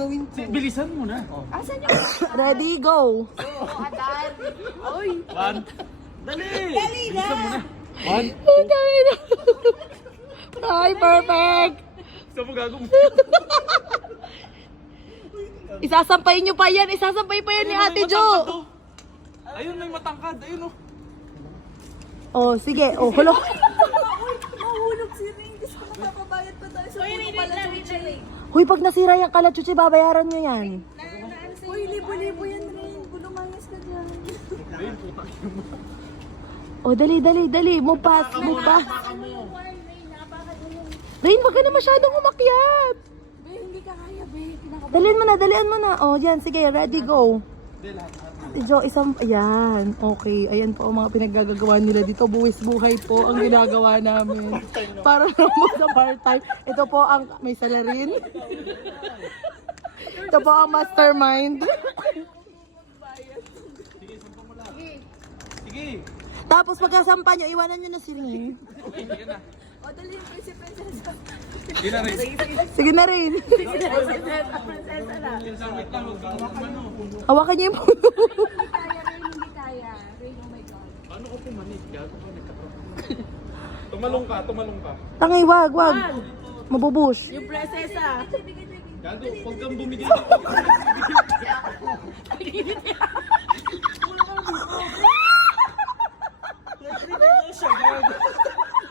gagawin ko. Bilisan mo na. Asan yung... Ready, go. agad. Uy. One. Dali! Bilisan mo na. One. Ay, perfect. Saan mo gagawin? Isasampay nyo pa yan. Isasampay pa yan ni Ate Jo. Ayun, may matangkad. Ayun, oh. Oh, sige. Oh, hulo. Mahulog si Ring. Diyos ko, mapapabayad pa tayo sa puno pala chuchi. Huy, pag nasira yung kalachuchi, babayaran nyo yan. Uy, libo-libo yan, Ring. Bulumayas ka dyan. Ayun, putak yun mo. Oh, dali. Mupas. Rain, wag ka na masyadong umakyat. Be, hindi ka kaya, be. Dalian mo na. Oh, yan. Sige, ready, go. Ate Jo, ayan. Okay. Ayan po ang mga pinaggagawa nila dito. Buwis buhay po ang ginagawa namin. Para lang po sa part-time. Ito po ang may salarin. Ito po ang mastermind. Sige. Tapos pagkasampa nyo, iwanan nyo na si Rin. O, dali yung prinsesa. Sige na rin. Sige na rin. Prinsesa na. Bilisan, wait lang. Huwag kang kumano. Hawakan niyo yung puno. Hindi kaya, Ring. Hindi kaya. Ring, oh my God. Paano ko pumanik? Gago ka, nagkataon. Tumalong ka. Tangay, wag. Mabubush. Yung prinsesa. Gago, huwag kang bumigay dito.